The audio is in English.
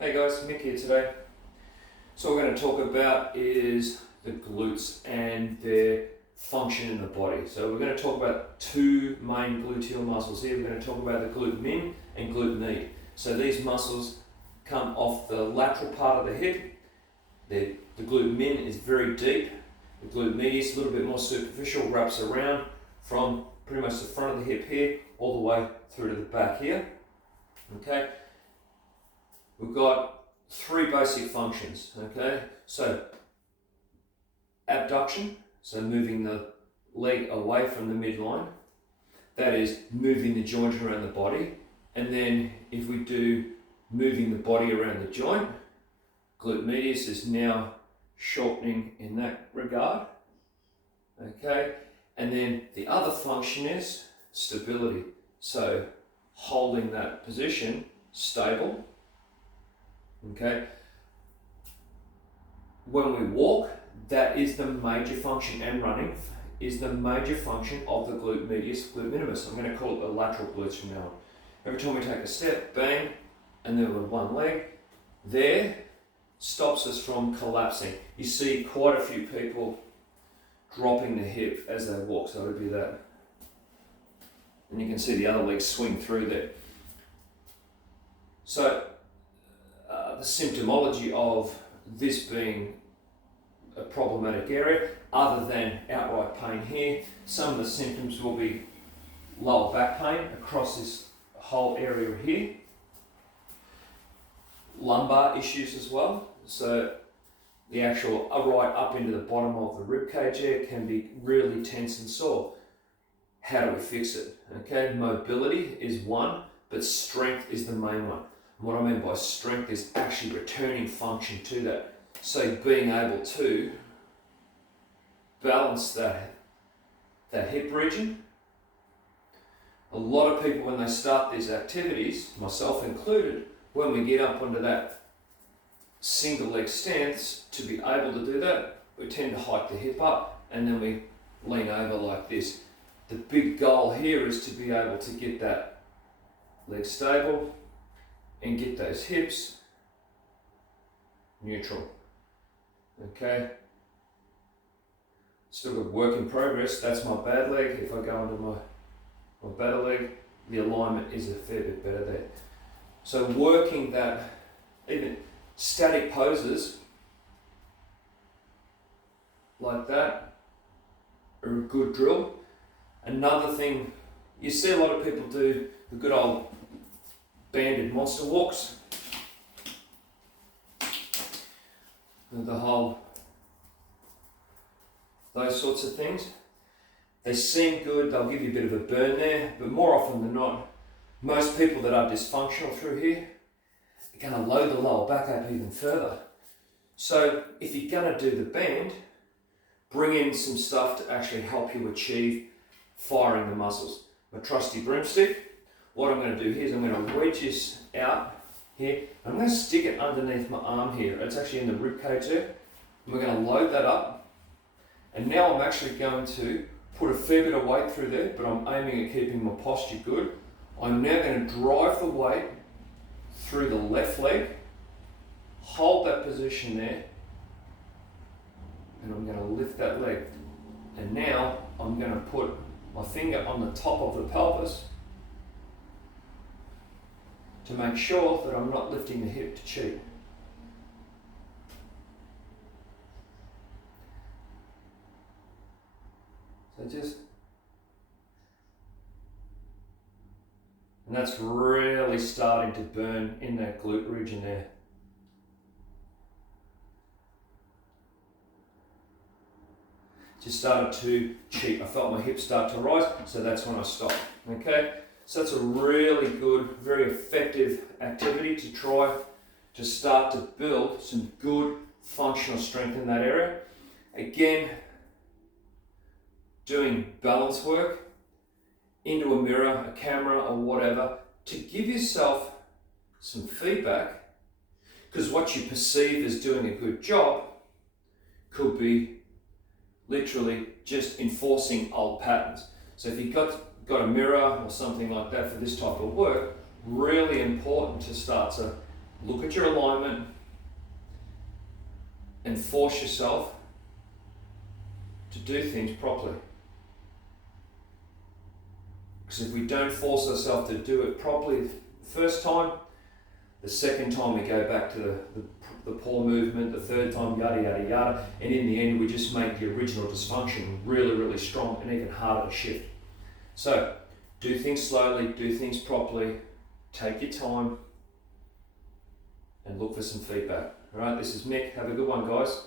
Hey guys, Mick here today. So what we're going to talk about is the glutes and their function in the body. So we're going to talk about two main gluteal muscles here. We're going to talk about the glute min and glute med. So these muscles come off the lateral part of the hip. The glute min is very deep. The glute medius is a little bit more superficial, wraps around from pretty much the front of the hip here all the way through to the back here. Okay. We've got three basic functions, okay? So, abduction, so moving the leg away from the midline. That is moving the joint around the body. And then if we do moving the body around the joint, glute medius is now shortening in that regard, okay? And then the other function is stability. So, holding that position stable. Okay, when we walk, that is the major function, and running is the major function of the glute medius, glute minimus. I'm going to call it the lateral glutes from now on. Every time we take a step, bang, and then with one leg, there stops us from collapsing. You see quite a few people dropping the hip as they walk, so it would be that. And you can see the other leg swing through there. So, the symptomology of this being a problematic area, other than outright pain here, some of the symptoms will be lower back pain across this whole area here, lumbar issues as well. So the actual right up into the bottom of the rib cage here can be really tense and sore. How do we fix it? Okay, mobility is one, but strength is the main one. What I mean by strength is actually returning function to that. So being able to balance that hip region. A lot of people, when they start these activities, myself included, when we get up onto that single leg stance, to be able to do that, we tend to hike the hip up and then we lean over like this. The big goal here is to be able to get that leg stable and get those hips neutral. Okay, still got work in progress. That's my bad leg. If I go under my better leg, the alignment is a fair bit better there. So working that, even static poses like that are a good drill. Another thing, you see a lot of people do the good old banded monster walks. Those sorts of things. They seem good, they'll give you a bit of a burn there, but more often than not, most people that are dysfunctional through here are going to load the lower back up even further. So if you're going to do the band, bring in some stuff to actually help you achieve firing the muscles. My trusty broomstick. What I'm going to do here is I'm going to wedge this out here. I'm going to stick it underneath my arm here. It's actually in the rib cage there. And we're going to load that up. And now I'm actually going to put a fair bit of weight through there, but I'm aiming at keeping my posture good. I'm now going to drive the weight through the left leg, hold that position there, and I'm going to lift that leg. And now I'm going to put my finger on the top of the pelvis to make sure that I'm not lifting the hip to cheat. So and that's really starting to burn in that glute region there. Just started to cheat. I felt my hips start to rise, so that's when I stopped. Okay? So that's a really good, very effective activity to try to start to build some good functional strength in that area. Again, doing balance work into a mirror, a camera, or whatever, to give yourself some feedback, because what you perceive as doing a good job could be literally just enforcing old patterns. So if you've got a mirror or something like that for this type of work, really important to start to look at your alignment and force yourself to do things properly. Because if we don't force ourselves to do it properly the first time, the second time we go back to the poor movement, the third time yada yada yada, and in the end we just make the original dysfunction really, really strong and even harder to shift. So do things slowly, do things properly, take your time and look for some feedback. Alright, this is Mick. Have a good one, guys.